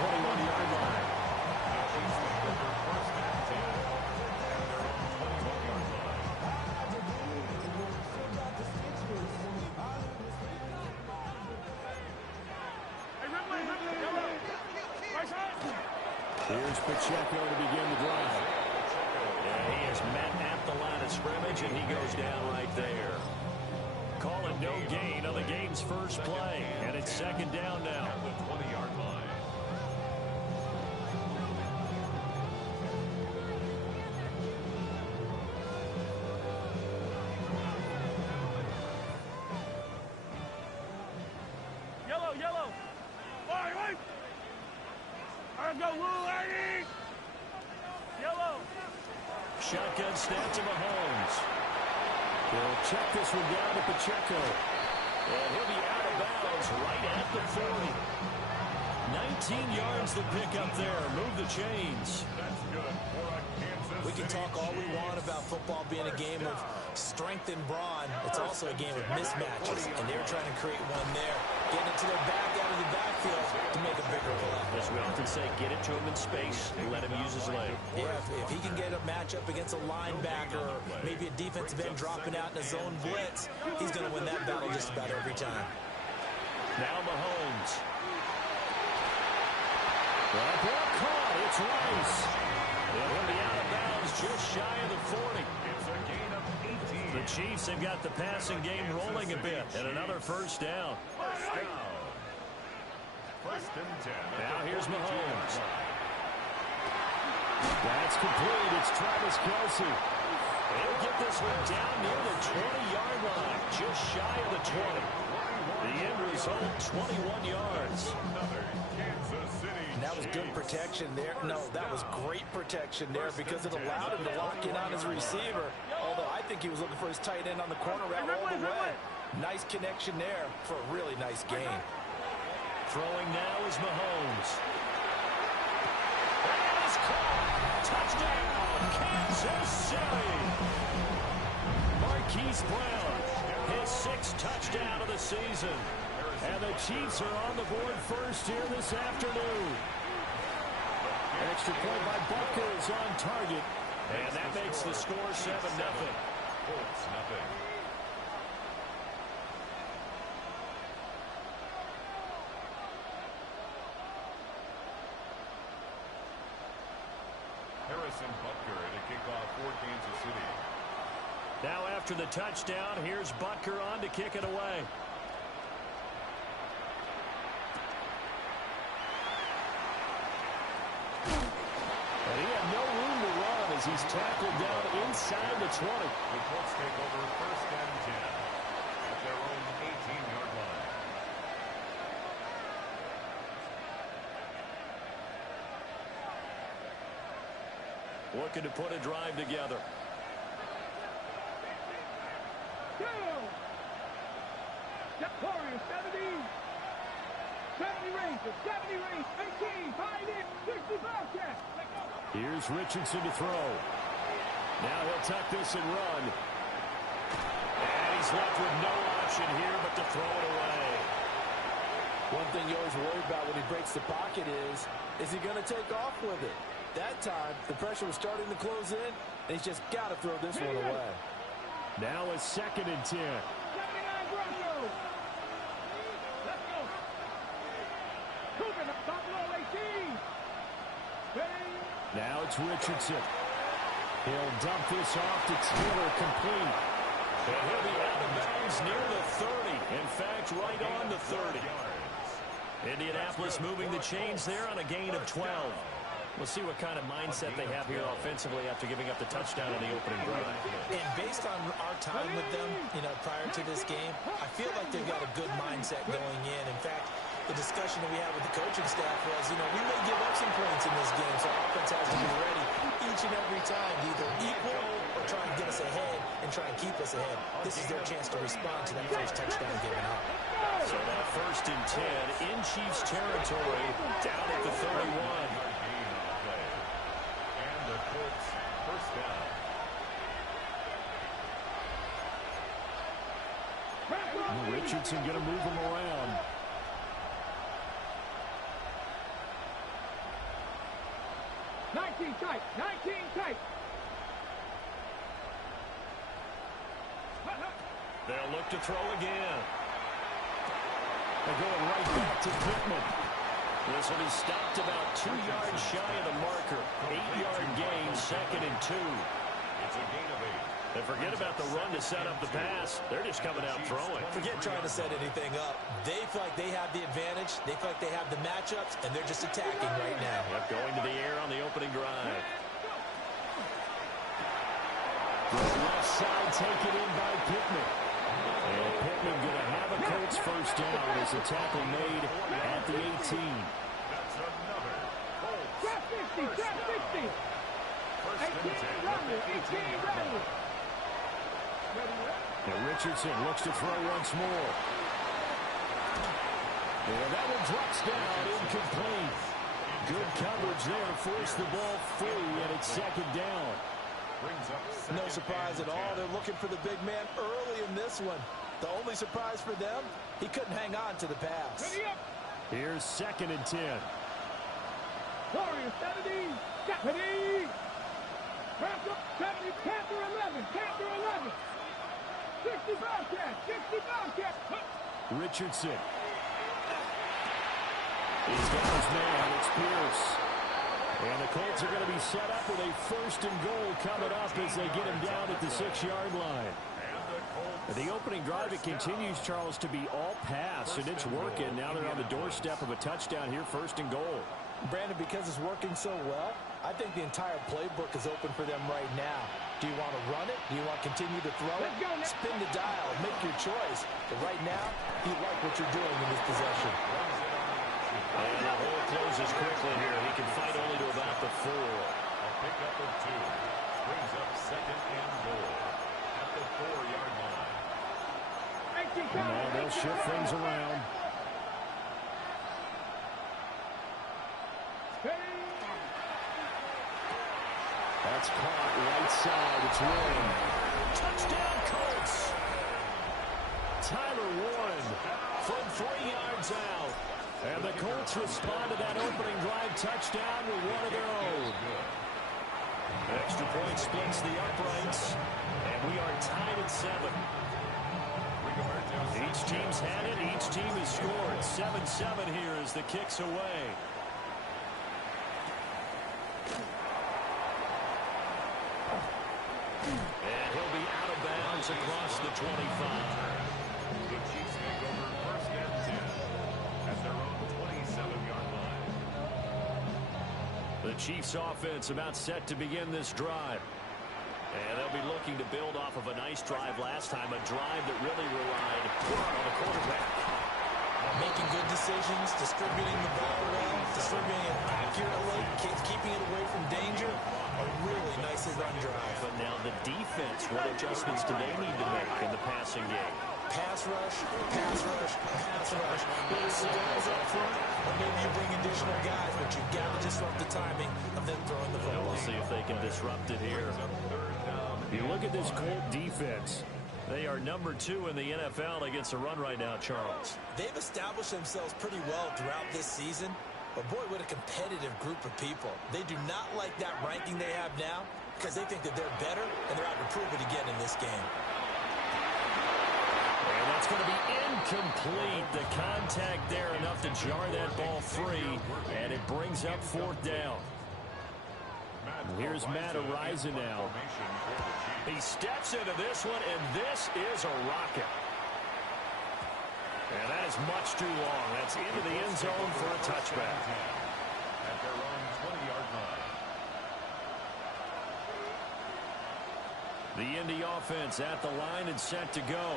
21-yard line. Here's Pacheco to begin the drive. Yeah, he is met at the line of scrimmage, and he goes down right there. Call it no gain on the game's first play, and it's second down now. The 20-yard line. Yellow. Wait. Let's go, Will Lady. Yellow. Shotgun snap to Mahomes. He'll check this one down to Pacheco. And he'll be out of bounds right at the 40. 19 yards to pick up there. Move the chains. That's good for a Kansas We can talk all we want about football being a game of strength and brawn. It's also a game of mismatches, and they're trying to create one there. Getting it to their back out of the backfield to make a bigger play. As we often say, get it to him in space and let him use his leg. Yeah, if he can get a matchup against a linebacker or maybe a defensive end dropping out in a zone blitz, he's going to win that battle just about every time. Now Mahomes. That ball caught. It's Rice. He'll be out of bounds just shy of the 40. It's a gain of 18. The Chiefs have got the passing game rolling a bit, and another first down. First and 10. Now here's Mahomes. That's complete. It's Travis Kelce. He'll get this one down near the 20-yard line, just shy of the 20. The end result, 21 yards. And that was good protection there. No, that was great protection there because it allowed him to lock in on his receiver. Although I think he was looking for his tight end on the corner route all the way. Nice connection there for a really nice gain. Throwing now is Mahomes. And it's caught. Touchdown, Kansas City. Marquise Brown, his 6th touchdown of the season. And the Chiefs are on the board first here this afternoon. Extra point by Butker is on target. And that makes the score 7-0. Colts, nothing. Harrison Butker at a kickoff for Kansas City. Now after the touchdown, here's Butker on to kick it away. And he had no room to run as he's tackled down inside the 20. The Colts take over first and 10 at their own 18-yard line. Looking to put a drive together. Warriors, 70 range, 18, 5 in, 65 check. Here's Richardson to throw. Now he'll tuck this and run. And he's left with no option here but to throw it away. One thing you always worry about when he breaks the pocket is he going to take off with it? That time, the pressure was starting to close in, and he's just got to throw this one away. Now a 2nd and 10. 79 Broncos. Let's go. Cooper, Buffalo 18. Now it's Richardson. He'll dump this off to Taylor, complete. And he'll be out of bounds near the 30. In fact, right on the 30. Indianapolis moving the chains there on a gain of 12. We'll see what kind of mindset they have here offensively after giving up the touchdown on the opening drive. And based on our time with them, prior to this game, I feel like they've got a good mindset going in. In fact, the discussion that we had with the coaching staff was, we may give up some points in this game, so our offense has to be ready each and every time to either equal or try and get us ahead and try and keep us ahead. This is their chance to respond to that first touchdown given up. So that first and 10 in Chiefs territory down at the 31. The Colts first down. Richardson going to move him around. 19 tight. 19 tight. They'll look to throw again. They're going right back to Pittman. This one is stopped about 2 yards shy of the marker. 8-yard gain, 2nd and 2. It's a gain of 8. And forget about the run to set up the pass. They're just coming out throwing. Forget trying to set anything up. They feel like they have the advantage. They feel like they have the matchups, and they're just attacking right now. Yep, going to the air on the opening drive. The left side taken in by Pittman. And Pittman going to have a Colts first down as a tackle made at the 18. That's another Colts. Trap 50. Trap 60. 18 runner. 18 runner. And Richardson looks to throw once more. And that one drops down, incomplete. Good coverage there, forced the ball free, and it's 2nd down. No surprise at all. They're looking for the big man early in this one. The only surprise for them, he couldn't hang on to the pass. Here's 2nd and 10. Warriors 70. 70. Panther 70. Panther 11. Panther 11. 60 Bobcat. 60 Bobcat. Richardson. He's got his man. It's Pierce. And the Colts are going to be set up with a 1st and goal coming up as they get him down at the 6-yard line. The opening drive, it continues, Charles, to be all pass, and it's working. Now they're on the doorstep of a touchdown here, 1st and goal. Brandon, because it's working so well, I think the entire playbook is open for them right now. Do you want to run it? Do you want to continue to throw it? Spin the dial. Make your choice. But right now, you like what you're doing in this possession. And the hole closes quickly here. He can fight only to about the 4. A pickup of 2. Brings up 2nd and goal at the 4-yard line. Now they'll shift things around. That's caught right side. It's Warren. Touchdown, Colts! Tyler Warren from 3 yards out. And the Colts respond to that opening drive touchdown with one of their own. Extra point splits the uprights, and we are tied at 7. Each team's had it. Each team has scored. 7-7 here as the kick's away. And he'll be out of bounds across the 25. The Chiefs take over 1st and 10 at their own 27-yard line. The Chiefs offense about set to begin this drive. And they'll be looking to build off of a nice drive last time, a drive that really relied on the quarterback. Making good decisions, distributing the ball well, distributing it accurately, keeping it away from danger. A really nicely run drive. But now the defense, what adjustments do they need to make in the passing game? Pass rush, pass rush, pass rush. Whether it's the guys up front, or maybe you bring additional guys, but you've got to disrupt the timing of them throwing the football. We'll see if they can disrupt it here. You look at this Colt defense. They are number 2 in the NFL against the run right now, Charles. They've established themselves pretty well throughout this season. But boy, what a competitive group of people. They do not like that ranking they have now because they think that they're better, and they're out to prove it again in this game. And that's going to be incomplete. The contact there enough to jar that ball free, and it brings up 4th down. Here's Matt Araiza now. He steps into this one, and this is a rocket. And that is much too long. That's into the end zone for a touchback. At their own 20-yard line. The Indy offense at the line and set to go.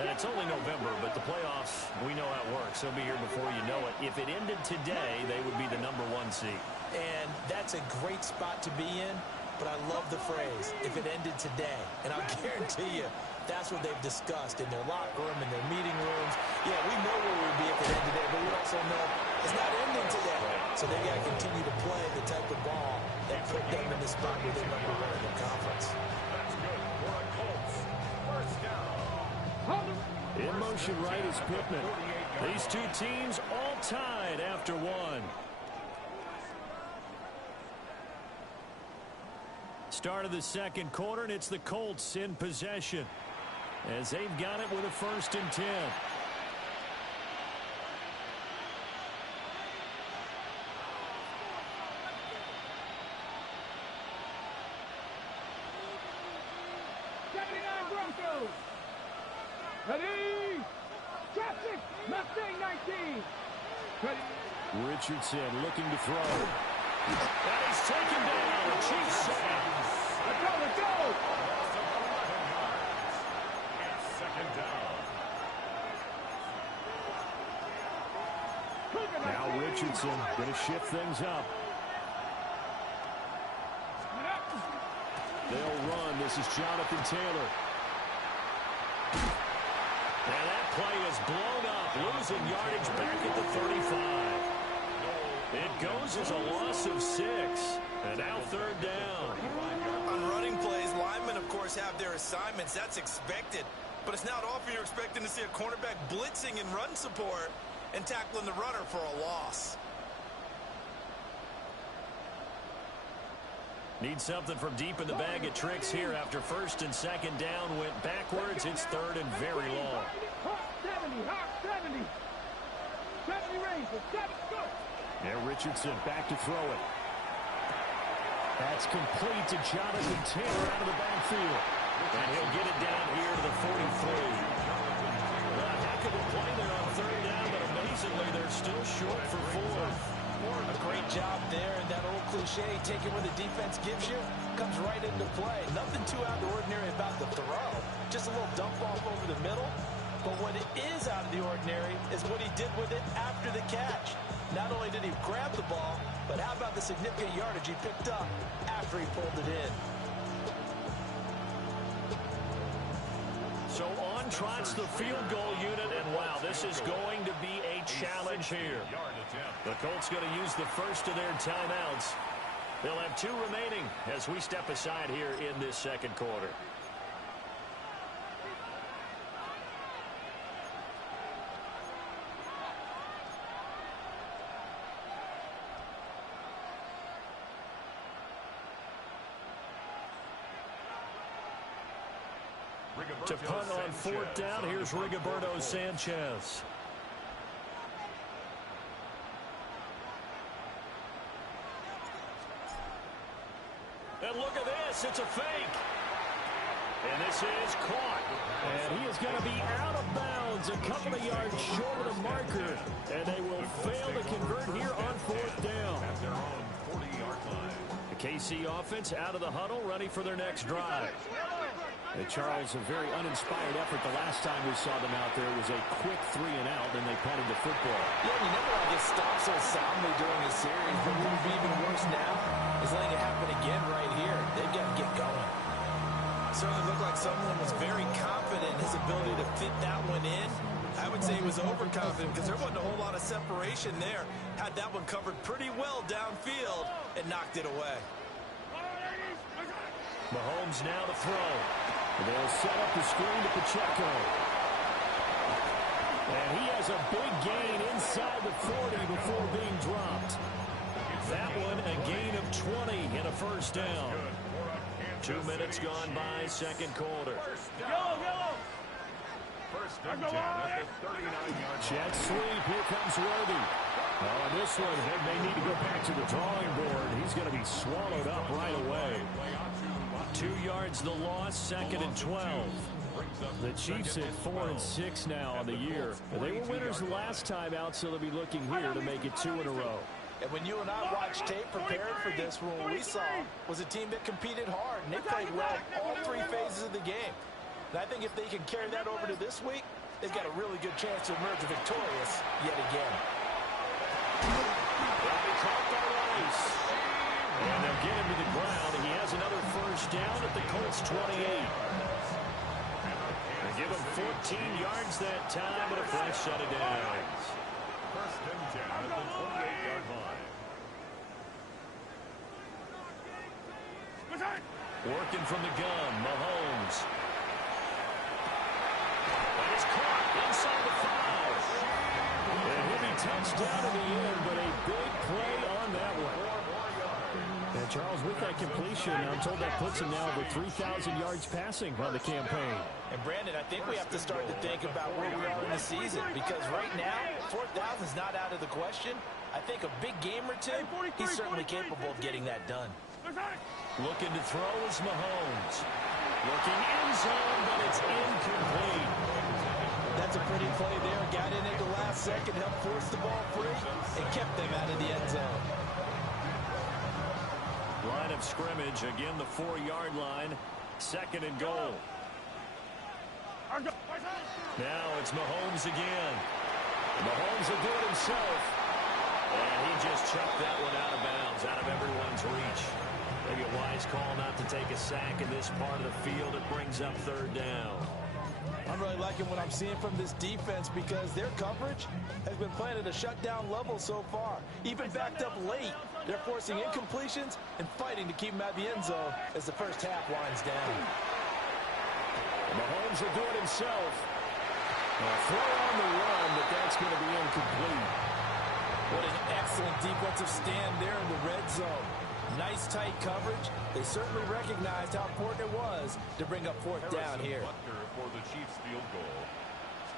And it's only November, but the playoffs, we know how it works. They'll be here before you know it. If it ended today, they would be the number 1 seed. And that's a great spot to be in, but I love the phrase, if it ended today. And I'll guarantee you, that's what they've discussed in their locker room, in their meeting rooms. Yeah, we know where we'd be if it ended today, but we also know it's not ending today. So they got to continue to play the type of ball that put them in the spot where they're number 1 in the conference. That's good for a Colts. 1st down. In motion right is Pittman. These two teams all tied after 1. Start of the second quarter, and it's the Colts in possession as they've got it with a 1st and 10. Ready? Traffic! Mustang 19! Ready? Richardson looking to throw. And he's taken down. A Chiefs sack. Let's go, let's go! Second down. Now Richardson going to shift things up. They'll run. This is Jonathan Taylor. And that play is blown up, losing yardage back at the 35. It goes as a loss of 6. And now 3rd down. On running plays, linemen, of course, have their assignments. That's expected. But it's not often you're expecting to see a cornerback blitzing in run support and tackling the runner for a loss. Need something from deep in the bag of tricks here after 1st and 2nd down went backwards. It's 3rd and very long. 70. 70 range. 7, go. Now Richardson back to throw it. That's complete to Jonathan Taylor out of the backfield. And he'll get it down here to the 43. Well, a heck of a play there on 3rd down, but amazingly they're still short for 4th. A great job there, and that old cliche, taking what the defense gives you, comes right into play. Nothing too out of the ordinary about the throw. Just a little dump off over the middle. But what is out of the ordinary is what he did with it after the catch. Not only did he grab the ball, but how about the significant yardage he picked up after he pulled it in. So on trots the field goal unit, and wow, this is going to be a challenge here. The Colts going to use the first of their timeouts. They'll have 2 remaining as we step aside here in this second quarter. To punt on 4th down, here's Rigoberto Sanchez. And look at this, it's a fake. And this is caught. And he is going to be out of bounds a couple of yards short of the marker. And they will fail to convert here on 4th down. At their own 40-yard line. The KC offense out of the huddle, ready for their next drive. Charles, a very uninspired effort the last time we saw them out there. It was a quick 3 and out, and they punted the football. Yeah, you never want to get stopped so soundly during a series, but what would be even worse now is letting it happen again right here. They've got to get going. Certainly looked like someone was very confident in his ability to fit that one in. I would say he was overconfident because there wasn't a whole lot of separation there. Had that one covered pretty well downfield and knocked it away. Mahomes now to throw. They'll set up the screen to Pacheco. And he has a big gain inside the 40 before being dropped. That one a gain of 20 and a 1st down. 2 minutes gone by, second quarter. Yellow. 1st and 10 at the 39-yard line. Jet sweep, here comes Worthy. On this one, they may need to go back to the drawing board. He's going to be swallowed up right away. 2 yards the loss, 2nd and 12. The Chiefs at 4 and 6 now on the year. They were winners last time out, so they'll be looking here to make it 2 in a row. And when you and I watched tape prepared for this one, what we saw was a team that competed hard, and they played well all 3 phases of the game. And I think if they can carry that over to this week, they've got a really good chance to emerge victorious yet again. They'll be caught by Rice. And they'll get him to the ground, and he has another 1st down at the Colts 28. They give him 14 yards that time, but a fresh set of downs. 1st and 10 at the 28-yard line. Working from the gun, Mahomes. And it's caught inside the 5. And he'll be touched down in the end, but a big play on that one. And Charles, with that completion, I'm told that puts him now over 3,000 yards passing on the campaign. And Brandon, I think we have to start to think about where we are in the season, because right now, 4,000 is not out of the question. I think a big game or two, he's certainly capable of getting that done. Looking to throw is Mahomes. Looking in zone, but it's incomplete. That's a pretty play there. Got in at the last second, helped force the ball free, and kept them out of the end zone. Line of scrimmage, again the 4-yard line. 2nd and goal. Now it's Mahomes again. Mahomes will do it himself. And he just chucked that one out of bounds, out of everyone's reach. Maybe a wise call not to take a sack in this part of the field. It brings up 3rd down. I'm really liking what I'm seeing from this defense because their coverage has been playing at a shutdown level so far. Even backed up late, they're forcing incompletions and fighting to keep them out of the end zone as the first half winds down. Mahomes will do it himself. A throw on the run, but that's going to be incomplete. What an excellent defensive stand there in the red zone. Nice tight coverage. They certainly recognized how important it was to bring up 4th down here. Butker for the Chiefs field goal.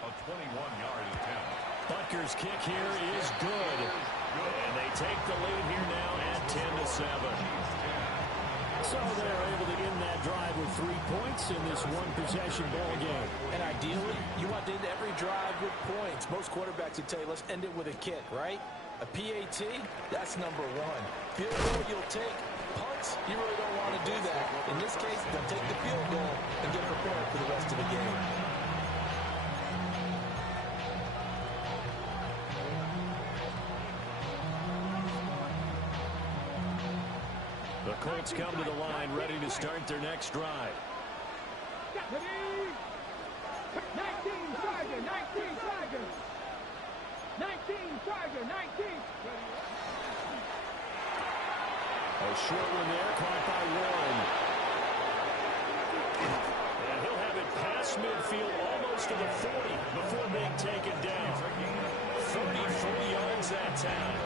A 21-yard attempt. Butker's kick here is good. And they take the lead here now at 10-7. So they're able to end that drive with 3 points in this one-possession ball game. And ideally, you want to end every drive with points. Most quarterbacks would tell you, let's end it with a kick, right? A PAT, that's number 1. Field goal you'll take. Punts, you really don't want to do that. In this case, they'll take the field goal and get prepared for the rest of the game. The Colts come to the line, ready to start their next drive. 19 Tiger, 19 Tiger. 19 Tiger, 19. A short one there, caught by Warren. And he'll have it past midfield, almost to the 40, before being taken down. 34 yards that time.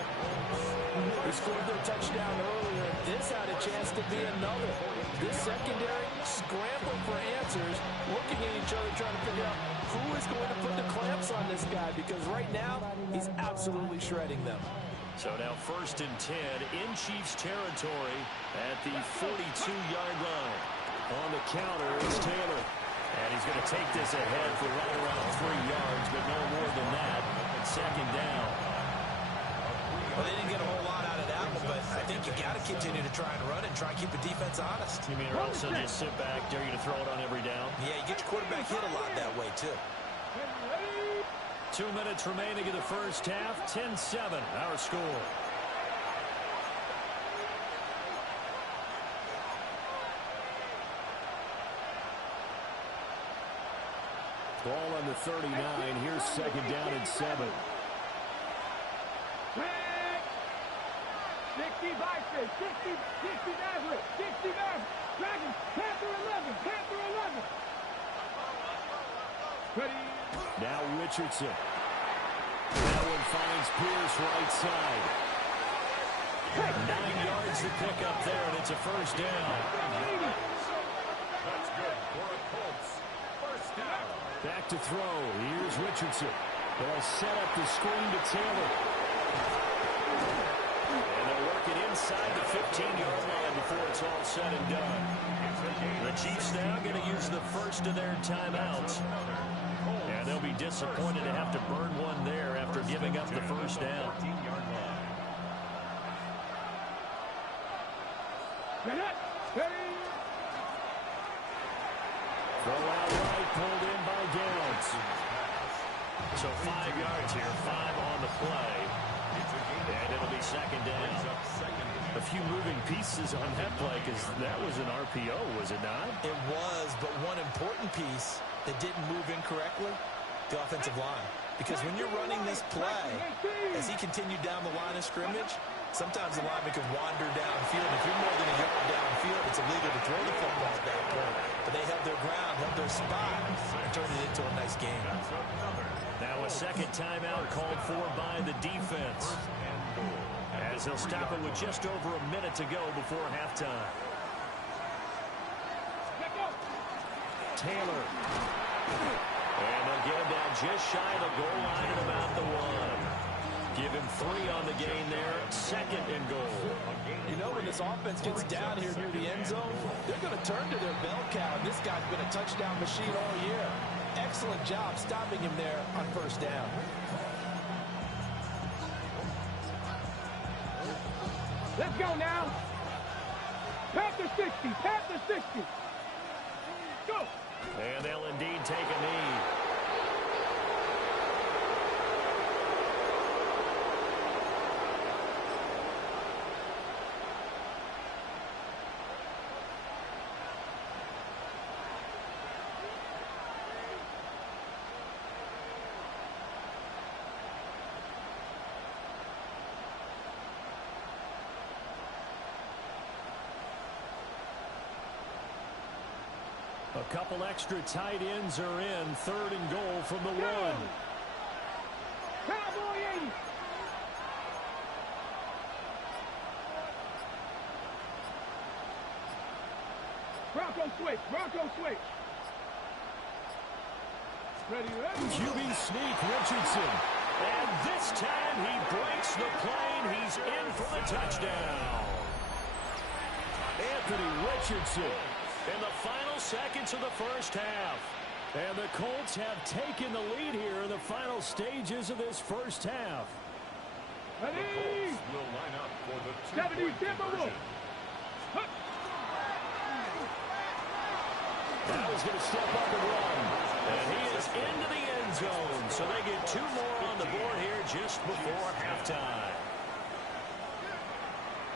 They scored their touchdown earlier. This had a chance to be another. This secondary scrambled for answers, looking at each other, trying to figure out who is going to put the clamps on this guy, because right now, he's absolutely shredding them. So now 1st and 10 in Chiefs territory at the 42-yard line. On the counter is Taylor. And he's going to take this ahead for right around 3 yards, but no more than that. 2nd down. Well, they didn't get a whole lot out of that one, but I think you got to continue to try and run and try and keep the defense honest. You mean, or also just sit back, dare you to throw it on every down? Yeah, you get your quarterback hit a lot that way, too. 2 minutes remaining in the first half. 10-7, our score. Ball on the 39. Here's 2nd down and 7. 60 Vikings, 60 Maverick, 60 Maverick. Dragons, Panther 11, Panther 11. Ready. Now Richardson. That one finds Pierce right side. 9 yards to pick up there, and it's a 1st down. That's good for a Colts. 1st down. Back to throw. Here's Richardson. They'll set up the screen to Taylor. And they'll work it inside the 15-yard line before it's all said and done. The Chiefs now going to use the first of their timeouts. And they'll be disappointed to have to burn one there after giving up the 1st down. Throw out right, pulled in by Downs. So 5 yards here, 5 on the play. And it'll be 2nd down. A few moving pieces on that play because that was an RPO, was it not? It was, but one important piece that didn't move incorrectly, the offensive line. Because when you're running this play, as he continued down the line of scrimmage, sometimes the lineman could wander downfield. If you're more than a yard downfield, it's illegal to throw the football at that point. But they held their ground, held their spot, and turned it into a nice game. Now a 2nd timeout called for by the defense. As they'll stop it with just over a minute to go before halftime. Taylor. And they'll get him down just shy of the goal line at about the 1. Give him 3 on the gain there. 2nd and goal. You know, when this offense gets down here near the end zone, they're going to turn to their bell cow. And this guy's been a touchdown machine all year. Excellent job stopping him there on first down. Let's go now. Panther 60. Panther 60. Go. And they'll indeed take a knee. A couple extra tight ends are in. 3rd and goal from the 1. Cowboy 80. Bronco switch. Bronco switch. Ready, ready. QB sneak, Richardson. And this time he breaks the plane. He's in for the touchdown. Anthony Richardson. In the final seconds of the first half. And the Colts have taken the lead here in the final stages of this first half. Ready. Will line up for the 70 2-point Timberwolves. conversion. That was going to step up and run. And he is into the end zone. So they get 2 more on the board here just before halftime.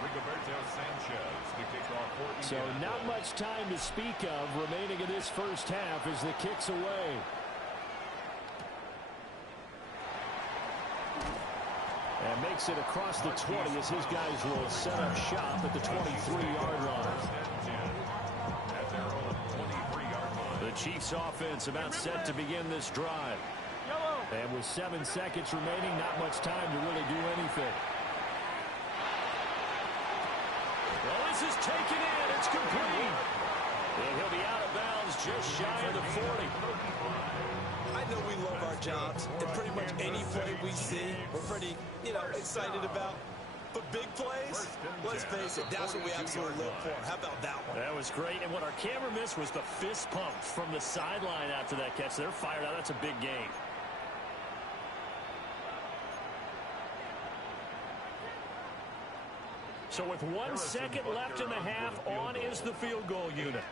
Rigoberto Sanchez to kick off for So not much time to speak of remaining in this first half as the kick's away. And makes it across the 20 as his guys will set up shop at the 23-yard line. At their own 23-yard line. The Chiefs offense about set to begin this drive. And with 7 seconds remaining, not much time to really do anything. Well, this is taken in. It's complete. And he'll be out of bounds just shy of the 40. I know we love our jobs, and pretty much any play we see, we're pretty, excited about. But big plays, let's face it, that's what we absolutely live for. How about that one? That was great. And what our camera missed was the fist pump from the sideline after that catch. They're fired out. That's a big game. So with 1 second left in the half, on is the field goal unit.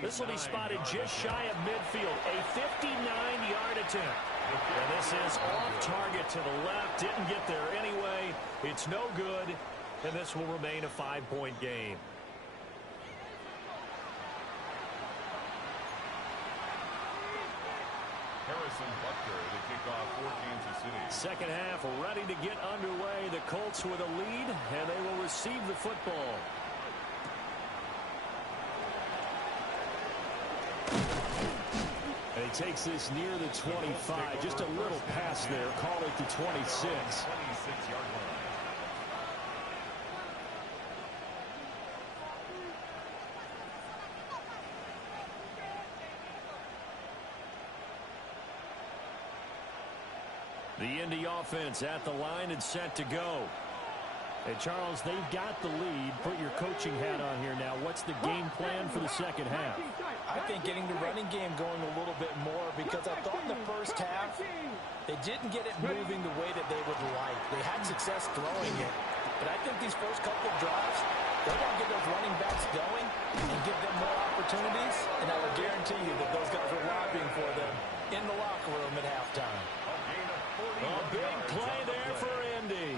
This will be spotted just shy of midfield. A 59-yard attempt. And this is off target to the left. Didn't get there anyway. It's no good. And this will remain a 5-point game. Harrison Butker to kick off for Kansas City. Second half ready to get underway. The Colts with a lead, and they will receive the football. And he takes this near the 25. Just a little pass there. Call it the 26. 26-yard line. The Indy offense at the line and set to go. Hey, Charles, they've got the lead. Put your coaching hat on here now. What's the game plan for the second half? I think getting the running game going a little bit more, because I thought in the first half they didn't get it moving the way that they would like. They had success throwing it. But I think these first couple of drives, they're going to get those running backs going and give them more opportunities. And I will guarantee you that those guys are lobbying for them in the locker room at halftime. A big play there for Indy.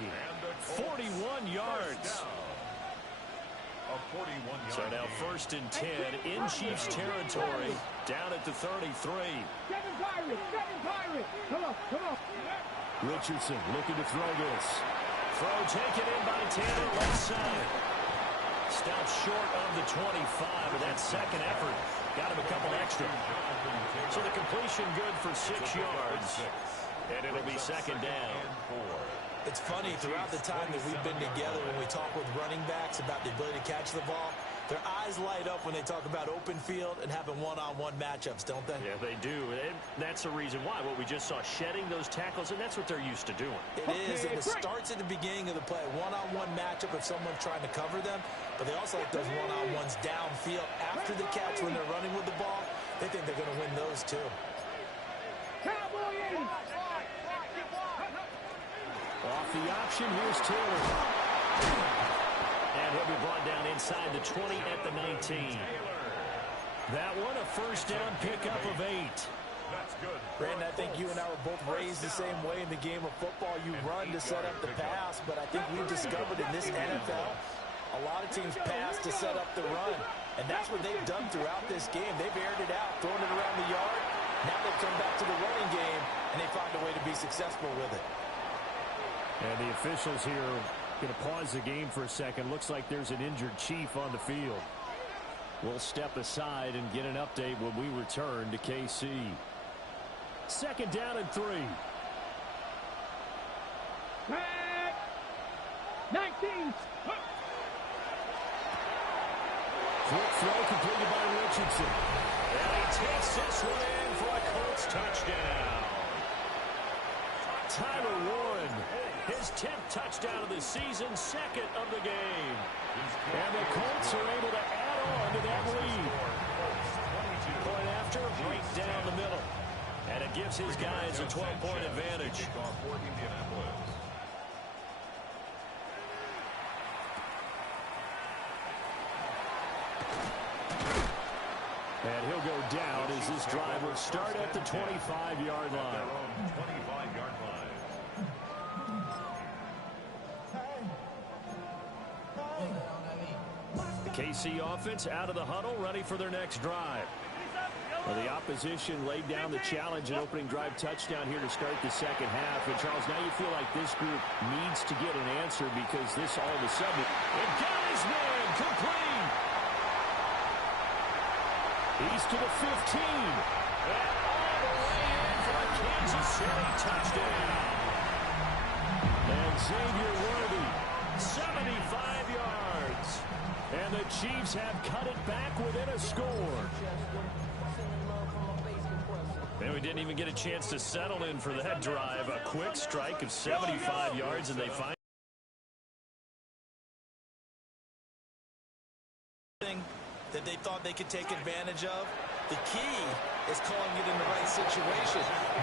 41 yards. So now 1st and 10 in Chiefs territory, down at the 33. Seven Pirates. Come on. Richardson looking to throw this. Throw taken in by Taylor, left side. Stopped short of the 25, but that second effort got him a couple extra. So the completion good for 6 yards. And it'll be second down. It's funny, throughout the time that we've been together, when we talk with running backs about the ability to catch the ball, their eyes light up when they talk about open field and having one-on-one matchups, don't they? Yeah, they do. And that's the reason why. What we just saw, shedding those tackles, and that's what they're used to doing. It is, and it starts at the beginning of the play. One-on-one matchup if someone's trying to cover them, but they also like those one-on-ones downfield after the catch when they're running with the ball. They think they're going to win those too. Off the option, here's Taylor. And he'll be brought down inside the 20 at the 19. That one, a first down pickup of 8. That's good. Brandon, I think you and I were both raised the same way in the game of football. You run to set up the pass, but I think we've discovered in this NFL, a lot of teams pass to set up the run. And that's what they've done throughout this game. They've aired it out, thrown it around the yard. Now they've come back to the running game, and they find a way to be successful with it. And the officials here going to pause the game for a second. Looks like there's an injured Chief on the field. We'll step aside and get an update when we return to KC. Second down and 3. 19. Quick throw completed by Richardson. And he takes this one in for a Colts touchdown. Tyler Warren, his 10th touchdown of the season, 2nd of the game. And the Colts are able to add on to that lead. Point after, right down the middle. And it gives his guys a 12-point advantage. And he'll go down as this drive will start at the 25-yard line. 25-yard line. KC offense out of the huddle, ready for their next drive. Well, the opposition laid down the challenge and opening drive touchdown here to start the second half. And, Charles, now you feel like this group needs to get an answer because this all of a sudden, And got his man complete. he's to the 15. And all the way in for a Kansas City touchdown. And Xavier Worthy, 75 yards. and the Chiefs have cut it back within a score. And we didn't even get a chance to settle in for that drive. A quick strike of 75 yards, and they find that they thought they could take advantage of. The key is calling it in the right situation,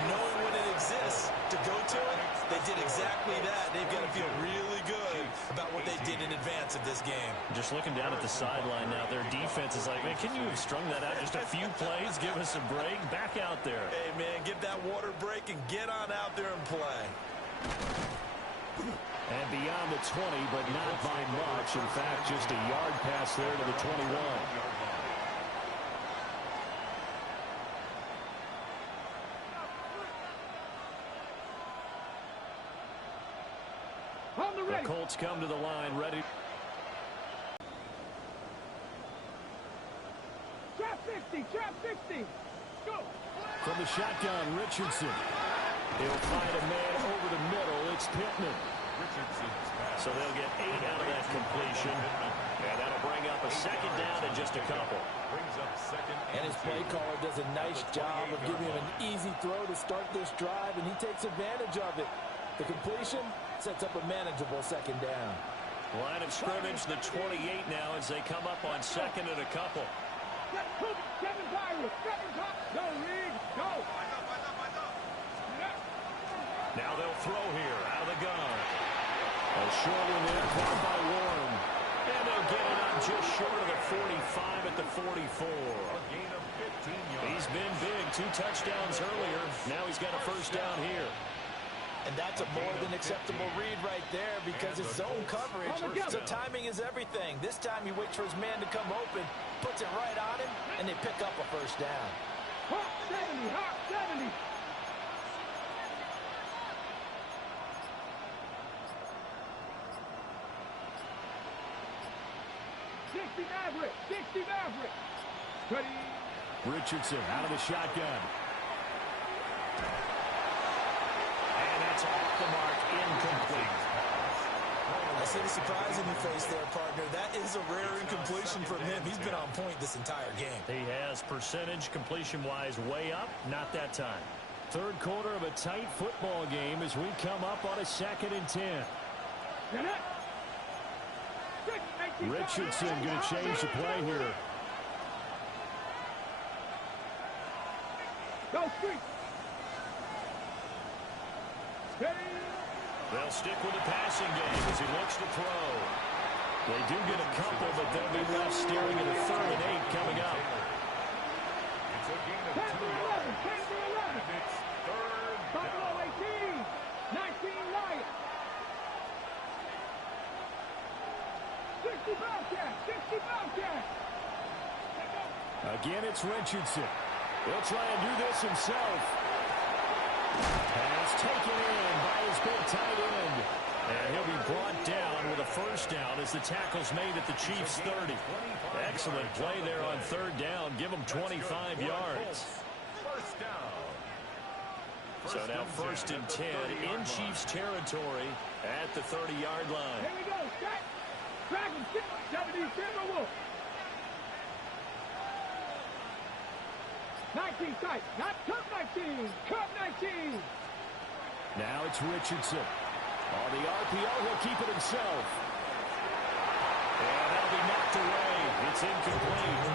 knowing when it exists to go to it. They did exactly that. They've got to feel really good about what they did in advance of this game. just looking down at the sideline now. Their defense is like, man, can you have strung that out just a few plays? Give us a break. Back out there. Hey, man, give that water break and get on out there and play. And beyond the 20, but not by much. In fact, just a yard pass there to the 21. The Colts come to the line, ready. Trap 60, trap 60. Go. From the shotgun, Richardson. He'll find a man over the middle. It's Pittman. So they'll get 8 out of that completion. And that'll bring up a second down and just a couple. And his play caller does a nice job of giving him an easy throw to start this drive, and he takes advantage of it. The completion sets up a manageable second down. Line of scrimmage, the 28 now as they come up on second and a couple. Kevin Byron, go, Reed, go. Now they'll throw here out of the gun. A short one there, caught by Warren. And they'll get it up just short of the 45 at the 44. He's been big, 2 touchdowns earlier. Now he's got a first down here. And that's a more than acceptable read right there because it's zone coverage. So timing is everything. This time he waits for his man to come open, puts it right on him, and they pick up a first down. Hot 70, hot 70. Maverick, 60 Maverick. Ready. Richardson out of the shotgun. And And that's off the mark, incomplete. I see the surprise in your face there, partner. That is a rare incompletion from him. He's been on point this entire game. He has percentage completion-wise way up, not that time. Third quarter of a tight football game as we come up on a 2nd and 10. Richardson going to change the play here. Go street. They'll stick with the passing game as he looks to throw. They do get a couple, but they'll be left staring at a 3rd and 8 coming up. It's a gain of 2 yards. And it's third Buffalo down. 18. 19 Lions. 60 Bobcats. 60 Bobcats. Again, it's Richardson. He'll try and do this himself. Pass taken in by his big tight end. And he'll be brought down with a 1st down as the tackle's made at the Chiefs' 30. Excellent play there on 3rd down. Give them 25 yards. First down. So now 1st and 10 in Chiefs territory at the 30-yard line. Here we go. Set. Dragon. 70 Timberwolves. 19 tight. Not Cup 19. Cup 19. Now it's Richardson. On the RPO, he'll keep it himself. And that'll be knocked away. It's incomplete.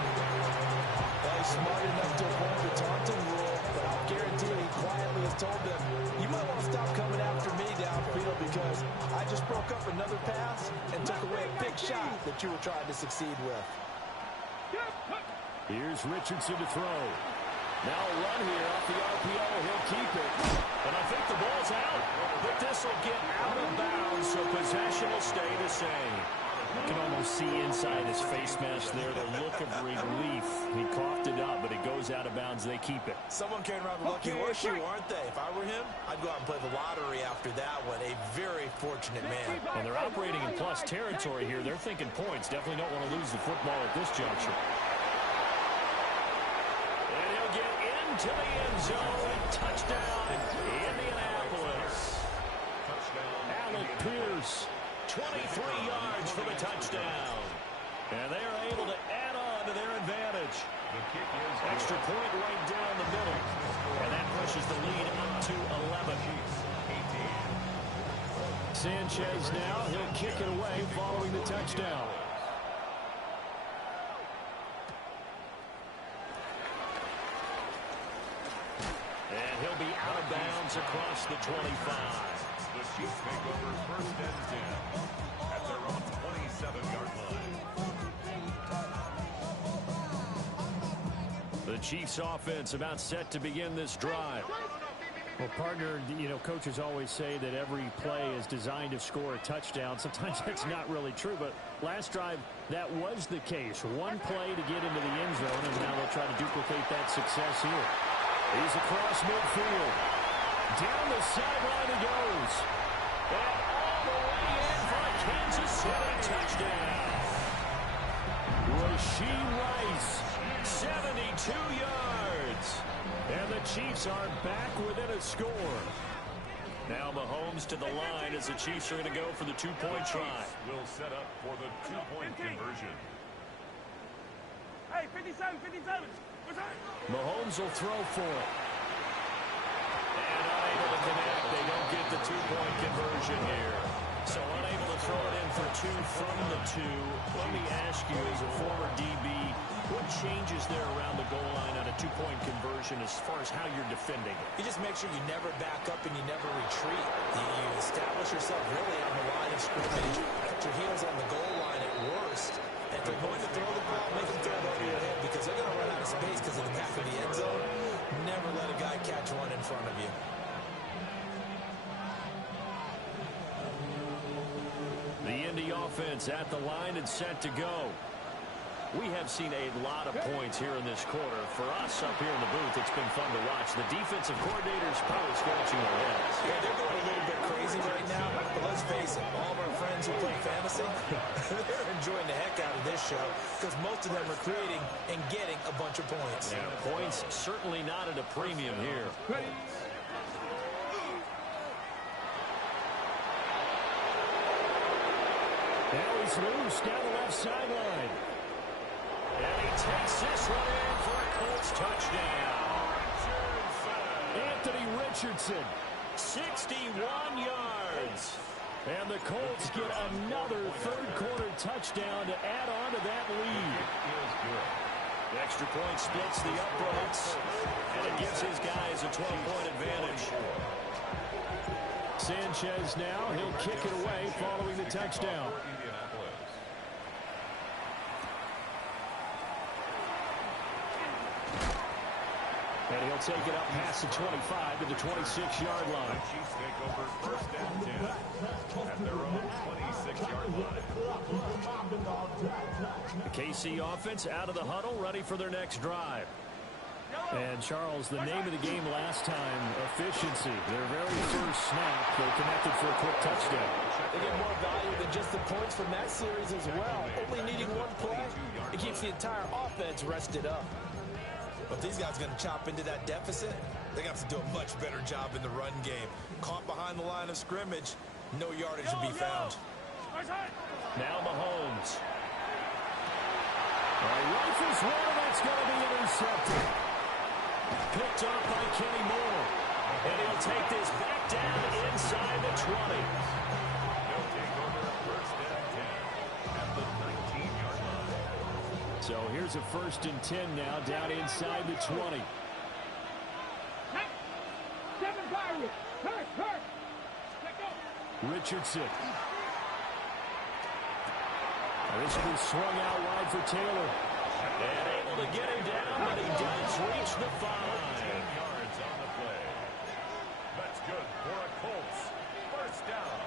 Well, he's smart enough to avoid the taunting rule, but I'll guarantee he quietly has told them, you might want to stop coming after me downfield because I just broke up another pass and took away a big shot that you were trying to succeed with. Here's Richardson to throw. Now a run here off the RPO. He'll keep it. And I think the ball's out. But this will get out of bounds, so possession will stay the same. You can almost see inside his face mask there the look of relief. He coughed it up, but it goes out of bounds. They keep it. Someone carrying around the lucky horseshoe, aren't they? If I were him, I'd go out and play the lottery after that one. A very fortunate man. And they're operating in plus territory here. They're thinking points. Definitely don't want to lose the football at this juncture. And he'll get into the end zone. Touchdown, Indianapolis. Touchdown. Alec Pierce, 23 yards for the touchdown. And they are able to add on to their advantage. The kick is Extra point right down the middle. And that pushes the lead up to 11. Sanchez now. He'll kick it away following the touchdown. And he'll be out of bounds across the 25. The Chiefs make over 1st and 10 at their own 27-yard line. The Chiefs offense about set to begin this drive. Well, partner, you know, coaches always say that every play is designed to score a touchdown. Sometimes that's not really true, but last drive, that was the case. One play to get into the end zone, and now they'll try to duplicate that success here. He's across midfield. Down the sideline he goes. And all the way in for a Kansas City touchdown. Rashee Rice, 72 yards. and the Chiefs are back within a score. Now Mahomes to the line as the Chiefs are going to go for the two-point try. Will set up for the two-point conversion. Hey, 57, 57. Mahomes will throw for it. And unable to connect. They don't get the two-point conversion here. So unable to throw it in for two from the two. Let me ask you, as a former DB, what changes there around the goal line on a two-point conversion as far as how you're defending? You just make sure you never back up and you never retreat. You establish yourself really on the line of scrimmage. Put your heels on the goal line at worst. And if they're going to throw the ball, make them throw it over your head because they're going to run out of space because of the back of the end zone. Never let a guy catch one in front of you. The Indy offense at the line and set to go. We have seen a lot of points here in this quarter. For us up here in the booth, it's been fun to watch. The defensive coordinators probably scratching their heads. Yeah, they're going a little bit crazy right now, but let's face it, all of our friends who play fantasy, they're enjoying the heck out of this show because most of them are creating and getting a bunch of points. Yeah, points certainly not at a premium here. is loose down the left sideline. And he takes this one in for a Colts touchdown. Anthony Richardson. 61 yards. And the Colts get another third-quarter touchdown to add on to that lead. The extra point splits the uprights, and it gives his guys a 12-point advantage. Sanchez now, he'll kick it away following the touchdown. And he'll take it up past the 25 to the 26-yard line. The Chiefs take over first and 10 at their own 26-yard line. The KC offense out of the huddle, ready for their next drive. And, Charles, the name of the game last time, efficiency. Their very first snap, they connected for a quick touchdown. They get more value than just the points from that series as well. Only needing one play, it keeps the entire offense rested up. But these guys are going to chop into that deficit. They got to do a much better job in the run game. Caught behind the line of scrimmage, no yardage to be found. Now Mahomes. Rifles one, that's going to be intercepted. Picked up by Kenny Moore. And he'll take this back down inside the 20. They'll take over first and 10 at the 19-yard line. So here's a 1st and 10 now, down inside the 20. 7 Pirates. Hurt. Let go. Richardson. This will be swung out wide for Taylor. And able to get him down, but he does reach the 5. 10 yards on the play. That's good for a Colts. First down.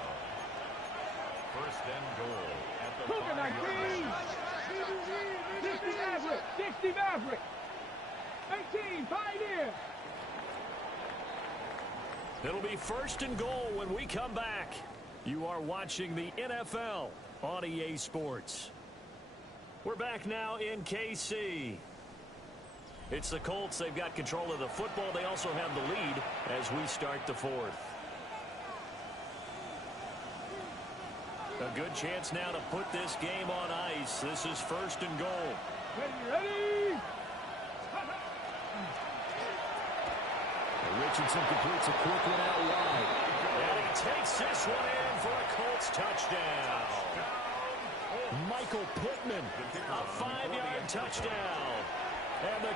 First and goal at the 5-yard line. 60 Maverick. 18 Pioneer. It'll be first and goal when we come back. You are watching the NFL on EA Sports. We're back now in KC. It's the Colts. They've got control of the football. They also have the lead as we start the 4th. A good chance now to put this game on ice. This is first and goal. Ready. Richardson completes a quick one out wide. And he takes this one in for a Colts touchdown. Michael Pittman. A 5-yard touchdown. And the